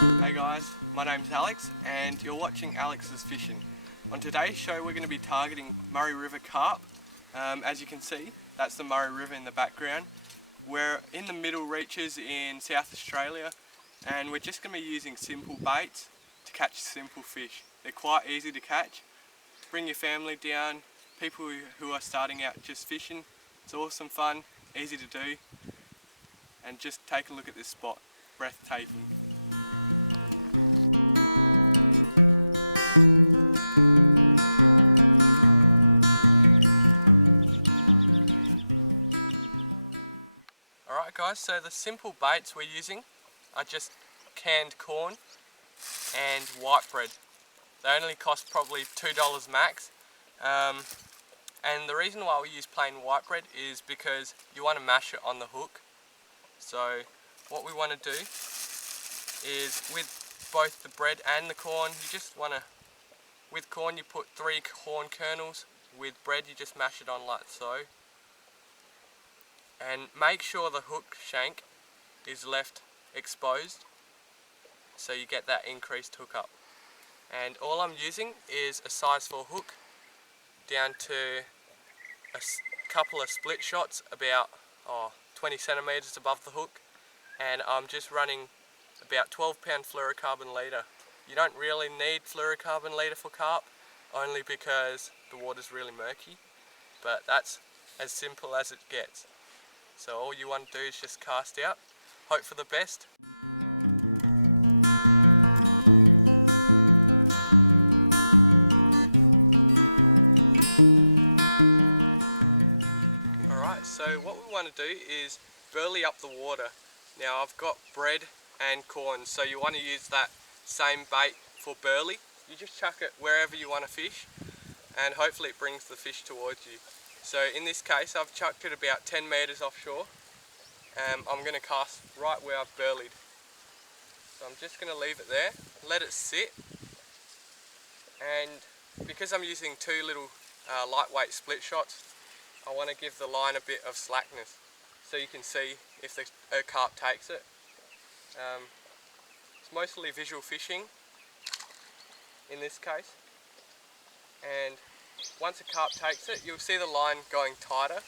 Hey guys, my name's Alex and you're watching Alex's Fishing. On today's show we're going to be targeting Murray River carp. As you can see, that's the Murray River in the background. We're in the middle reaches in South Australia and we're just going to be using simple baits to catch simple fish. They're quite easy to catch. Bring your family down, people who are starting out just fishing. It's awesome fun, easy to do, and just take a look at this spot. Breathtaking. Alright guys, so the simple baits we're using are just canned corn and white bread. They only cost probably $2 max. And the reason why we use plain white bread is because you want to mash it on the hook. So what we want to do is with both the bread and the corn, you just want to, with corn you put 3 corn kernels, with bread you just mash it on like so. And make sure the hook shank is left exposed so you get that increased hookup. And all I'm using is a size 4 hook down to a couple of split shots about 20 centimeters above the hook, and I'm just running about 12-pound fluorocarbon leader. You don't really need fluorocarbon leader for carp, only because the water's really murky, but that's as simple as it gets. So all you want to do is just cast out, hope for the best. Alright, so what we want to do is burley up the water. Now I've got bread and corn, so you want to use that same bait for burley. You just chuck it wherever you want to fish and hopefully it brings the fish towards you. So in this case I've chucked it about 10 metres offshore. I'm going to cast right where I've burleyed. So I'm just going to leave it there, let it sit, and because I'm using 2 little lightweight split shots, I want to give the line a bit of slackness so you can see if a carp takes it. It's mostly visual fishing in this case, and once a carp takes it you'll see the line going tighter.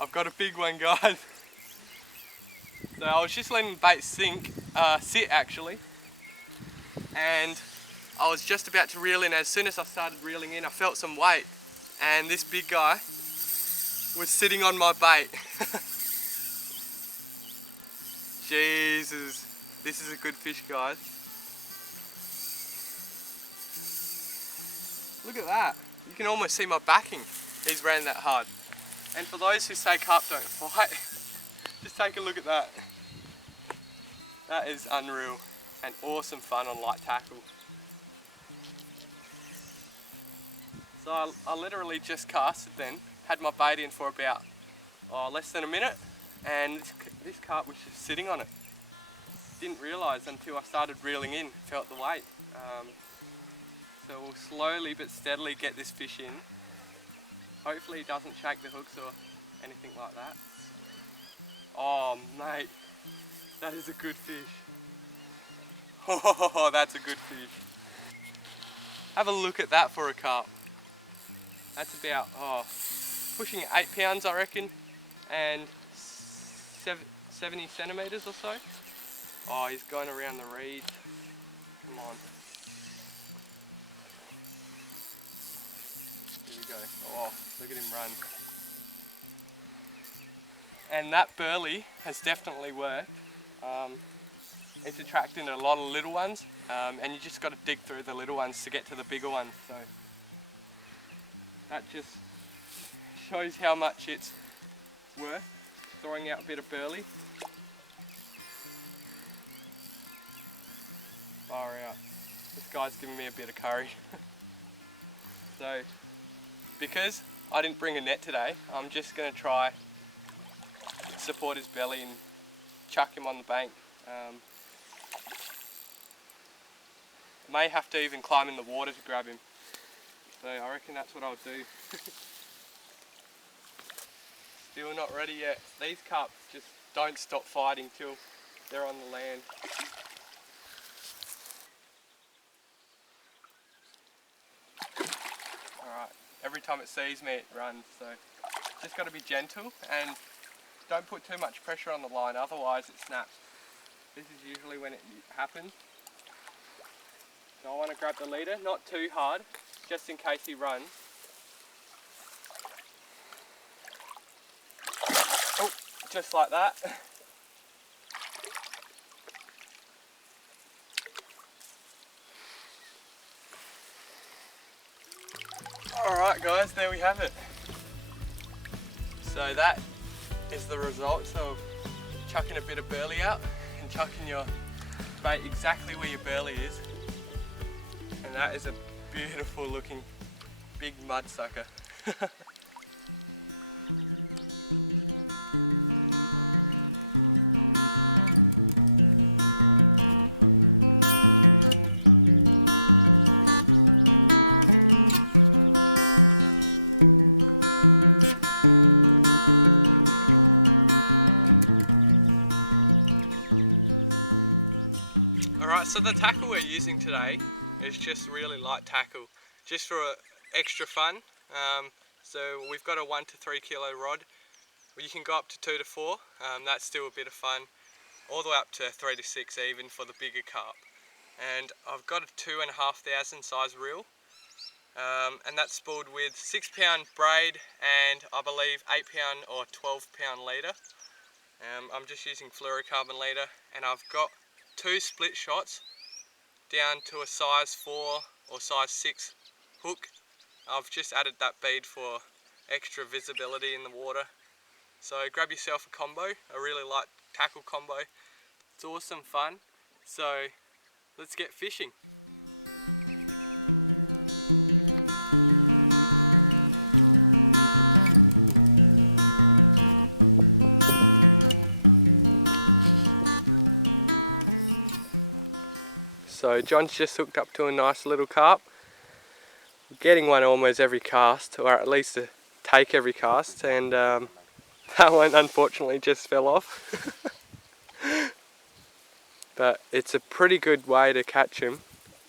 I've got a big one, guys. So I was just letting the bait sit actually, and I was just about to reel in. As soon as I started reeling in I felt some weight and this big guy was sitting on my bait. Jesus, this is a good fish, guys. Look at that, you can almost see my backing. He's ran that hard. And for those who say carp don't fight, just take a look at that. That is unreal and awesome fun on light tackle. So I literally just casted then, had my bait in for about less than a minute, and this carp was just sitting on it. Didn't realise until I started reeling in, felt the weight. So we'll slowly but steadily get this fish in. Hopefully it doesn't shake the hooks or anything like that. Oh mate, that is a good fish. Oh, that's a good fish. Have a look at that for a carp. That's about pushing 8 pounds I reckon, and 70 centimetres or so. Oh, he's going around the reeds. Come on. Oh, look at him run. And that burley has definitely worked. It's attracting a lot of little ones, and you just got to dig through the little ones to get to the bigger ones. So that just shows how much it's worth throwing out a bit of burley. Far out. This guy's giving me a bit of curry. So, because I didn't bring a net today, I'm just going to try support his belly and chuck him on the bank. May have to even climb in the water to grab him. So I reckon that's what I'll do. Still not ready yet. These carp just don't stop fighting till they're on the land. Alright, every time it sees me it runs, so just got to be gentle and don't put too much pressure on the line, otherwise it snaps. This is usually when it happens. So I want to grab the leader, not too hard, just in case he runs. Oh, just like that. Alright guys, there we have it. So that is the results of chucking a bit of burley out and chucking your bait exactly where your burley is. And that is a beautiful looking big mud sucker. So the tackle we're using today is just really light tackle, just for extra fun. So we've got a 1 to 3 kilo rod. You can go up to 2 to 4. That's still a bit of fun. All the way up to 3 to 6 even for the bigger carp. And I've got a 2,500 size reel, and that's spooled with 6 pound braid and I believe 8 pound or 12 pound leader. I'm just using fluorocarbon leader, and I've got 2 split shots down to a size 4 or size 6 hook. I've just added that bead for extra visibility in the water. So grab yourself a combo, a really light tackle combo. It's awesome fun. So let's get fishing. So John's just hooked up to a nice little carp. Getting one almost every cast, or at least a take every cast, and that one unfortunately just fell off. But it's a pretty good way to catch him.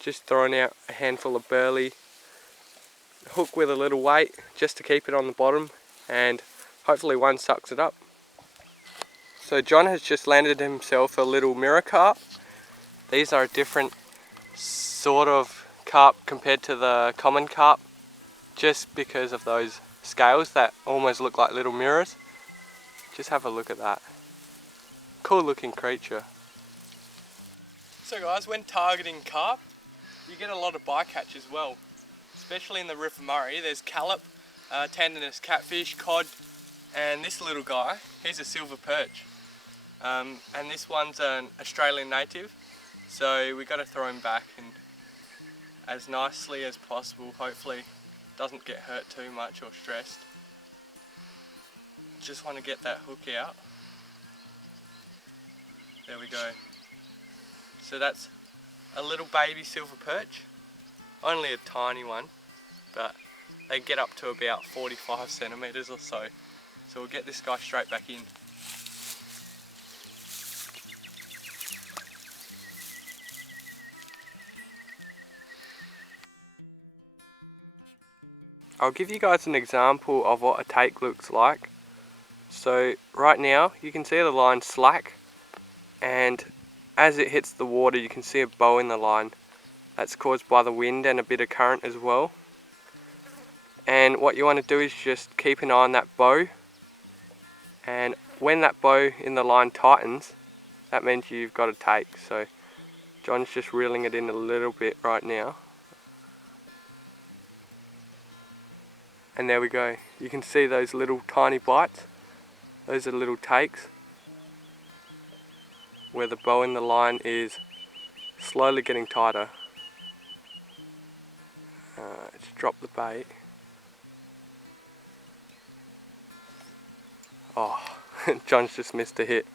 Just throwing out a handful of burley, hook with a little weight just to keep it on the bottom, and hopefully one sucks it up. So John has just landed himself a little mirror carp. These are a different sort of carp compared to the common carp, just because of those scales that almost look like little mirrors. Just have a look at that. Cool looking creature. So guys, when targeting carp, you get a lot of bycatch as well, especially in the River Murray. There's callop, tendinous catfish, cod, and this little guy, he's a silver perch. And this one's an Australian native. So we got to throw him back and as nicely as possible. Hopefully doesn't get hurt too much or stressed. Just want to get that hook out. There we go. So that's a little baby silver perch. Only a tiny one, but they get up to about 45 centimeters or so. So we'll get this guy straight back in. I'll give you guys an example of what a take looks like. So right now you can see the line slack, and as it hits the water you can see a bow in the line. That's caused by the wind and a bit of current as well. And what you want to do is just keep an eye on that bow, and when that bow in the line tightens, that means you've got a take. So John's just reeling it in a little bit right now. And there we go. You can see those little tiny bites. Those are little takes where the bow in the line is slowly getting tighter. Just drop the bait. Oh, John's just missed a hit.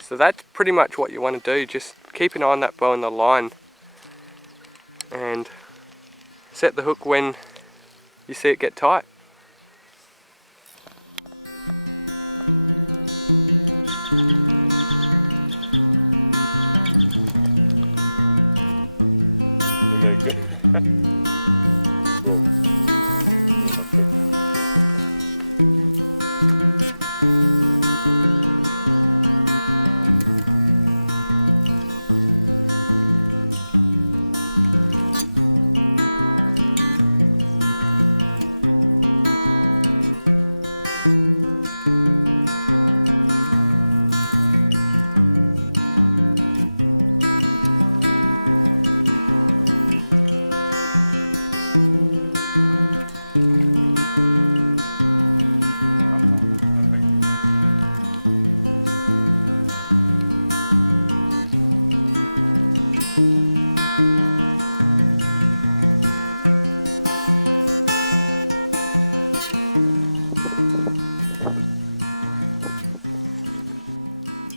So that's pretty much what you want to do. Just keep an eye on that bow in the line. and set the hook when you see it get tight.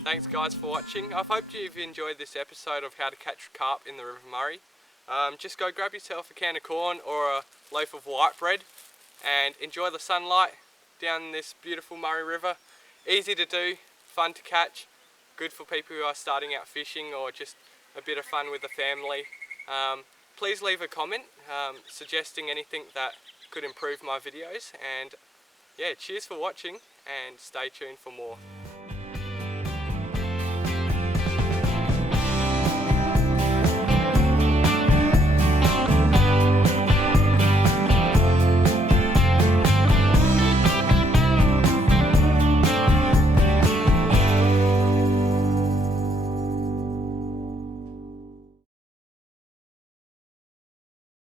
Thanks guys for watching. I hope you've enjoyed this episode of how to catch carp in the River Murray. Just go grab yourself a can of corn or a loaf of white bread and enjoy the sunlight down this beautiful Murray River. Easy to do, fun to catch, good for people who are starting out fishing or just a bit of fun with the family. Please leave a comment suggesting anything that could improve my videos, and yeah, cheers for watching and stay tuned for more.